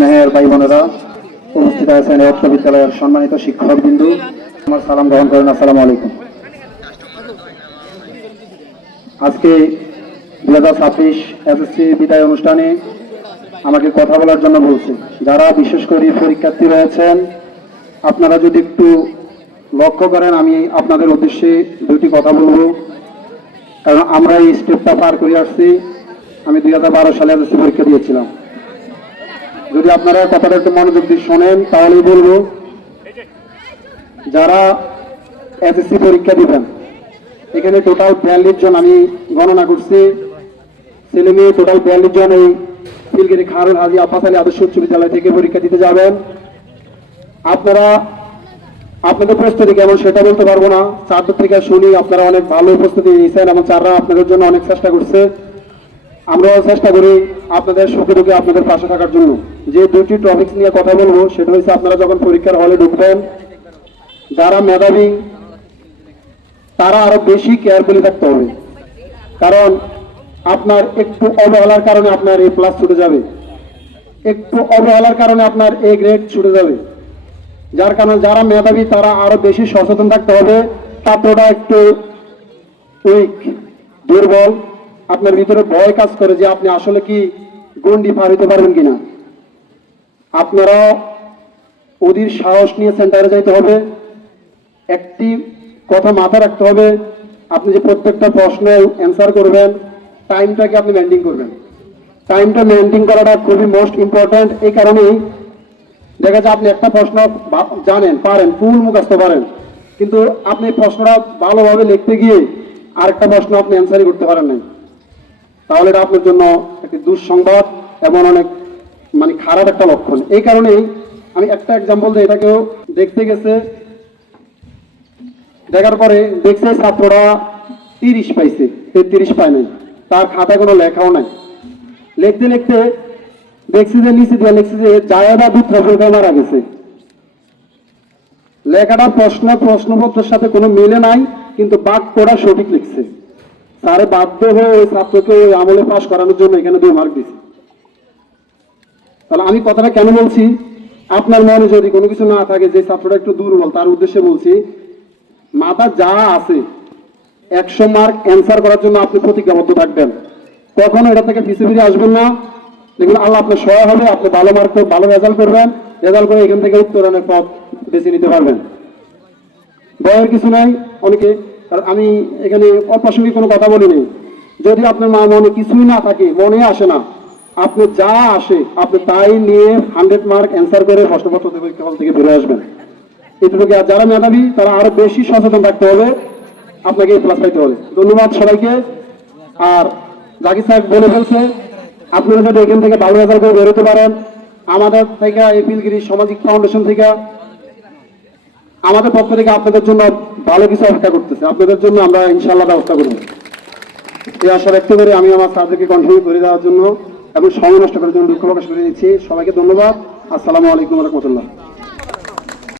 স্নেহের ভাই বোনেরা, উপস্থিত আছেন উচ্চ বিদ্যালয়ের সম্মানিত শিক্ষকবৃন্দ, আমার সালাম গ্রহণ করেন। আসসালামু আলাইকুম। আজকে 2026 এসএসসি বিদায় অনুষ্ঠানে আমাকে কথা বলার জন্য বলছি। যারা বিশেষ করে পরীক্ষার্থী রয়েছেন, আপনারা যদি একটু লক্ষ্য করেন, আমি আপনাদের উদ্দেশ্যে দুটি কথা বলবো। কারণ আমরা এই স্টেপটা পার করে আসছি। আমি 2012 সালে এসএসসি পরীক্ষা দিয়েছিলাম। যদি আপনারা কথাটা একটু মনোযোগ দিয়ে শোনেন তাহলেই বলবো, যারা এসএসসি পরীক্ষা দিবেন, এখানে টোটাল 42 জন আমি গণনা করছি, ছেলে মেয়ে টোটাল 42 জন এই পিলগিরি খারুল হাজি আব্বাস আলী আদর্শ উচ্চ বিদ্যালয় থেকে পরীক্ষা দিতে যাবেন। আপনারা আপনাদের প্রস্তুতি কেমন সেটা বলতে পারবো না। ছাত্র থেকে শুনি আপনারা অনেক ভালো প্রস্তুতি নিয়েছেন এবং স্যাররা আপনাদের জন্য অনেক চেষ্টা করছে। আমরাও চেষ্টা করি আপনাদের সুখে দুঃখে আপনাদের পাশে থাকার জন্য। যে দুটি টপিকস নিয়ে কথা বলবো সেটা হচ্ছে, আপনারা যখন পরীক্ষার হলে ঢুকবেন, যারা মেধাবী তারা আরো বেশি কেয়ারফুলি থাকতে হবে। কারণ আপনার একটু অবহেলার কারণে আপনার A+ ছুটে যাবে, একটু অবহেলার কারণে আপনার A গ্রেড ছুটে যাবে। যার কারণে যারা মেধাবী তারা আরো বেশি সচেতন থাকতে হবে। ছাত্রটা একটু উইক, দুর্বল, আপনার ভিতরে ভয় কাজ করে যে আপনি আসলে কি গন্ডি পার হইতে পারবেন কিনা। আপনারা অধীর সাহস নিয়ে সেন্টারে যাইতে হবে। একটি কথা মাথায় রাখতে হবে, আপনি যে প্রত্যেকটা প্রশ্নের অ্যান্সার করবেন, টাইমটাকে আপনি মেনটেন করবেন। টাইমটা মেনটেন করাটা খুবই মোস্ট ইম্পর্ট্যান্ট। এই কারণেই দেখা যায় আপনি একটা প্রশ্ন জানেন, পারেন, ফুল মুখস্থ পারেন, কিন্তু আপনি প্রশ্নটা ভালোভাবে লিখতে গিয়ে আরেকটা প্রশ্ন আপনি অ্যান্সারই করতে পারেন নাই, তাহলে এটা আপনার জন্য একটি দুঃসংবাদ এবং অনেক খারাপ একটা লক্ষণ। এই কারণেই আমি একটা এক্সাম্পল দিই। এটাকেও দেখতে গেছে, দেখার পরে দেখছে ছাত্ররা 30 পাইছে, 33 পায় নাই, তার খাতায় কোনো লেখাও নাই। লিখতে লিখতে দেখছি যে নিচে দিয়ে লিখছে যে জায়দা দুধ মারা গেছে। লেখাটা প্রশ্নপত্রের সাথে কোনো মিলে নাই, কিন্তু বাক্যটা সঠিক লিখছে। স্যারে বাধ্য হয়ে ওই ছাত্রকে ওই আমলে পাস করানোর জন্য এখানে 2 মার্ক দিছে। তাহলে আমি কথাটা কেন বলছি, আপনার মনে যদি কোনো কিছু না থাকে, যে ছাত্রটা একটু দুর্বল তার উদ্দেশ্যে বলছি, মাথা যা আছে 100 মার্ক অ্যান্সার করার জন্য আপনি প্রতিজ্ঞাবদ্ধ থাকবেন। কখনো এটা থেকে পিছিয়ে ফিরে আসবেন না। দেখুন আল্লাহ আপনার সহায় হবে, আপনি ভালো মার্ক ভালো রেজাল্ট করবেন, রেজাল্ট করে এখান থেকে উত্তরণের পথ বেছে নিতে পারবেন। ভয়ের কিছু নাই। অনেকে, আমি এখানে অপ্রাসঙ্গিক কোনো কথা বলিনি। যদি আপনার মনে কিছুই না থাকে, মনে আসে না, আপনি যা আসে আপনি তাই নিয়ে 100 মার্ক অ্যান্সার করে প্রশ্নপত্র থেকে বেরোয় আসবেন। এটুকু। আর যারা মেধাবী তারা আরো বেশি সচেতন থাকতে হবে, আপনাকে A+ পাইতে হবে। ধন্যবাদ সবাইকে। আর জাকির সাহেব বলে ফেলছে, আপনারা যদি এখান থেকে ভালো রেজাল্ট করে বেরোতে পারেন, আমাদের থেকে এই পিলগিরি সামাজিক ফাউন্ডেশন থেকে, আমাদের পক্ষ থেকে আপনাদের জন্য ভালো কিছু অপেক্ষা করতেছে। আপনাদের জন্য আমরা ইনশাআল্লাহ ব্যবস্থা করব। এই আশা ব্যক্ত করে আমি আমার স্যারদেরকে কন্টিনিউ করে দেওয়ার জন্য এবং সময় নষ্ট করার জন্য দুঃখ প্রকাশ করে দিচ্ছি। সবাইকে ধন্যবাদ। আসসালামু আলাইকুম ওয়া রাহমাতুল্লাহ।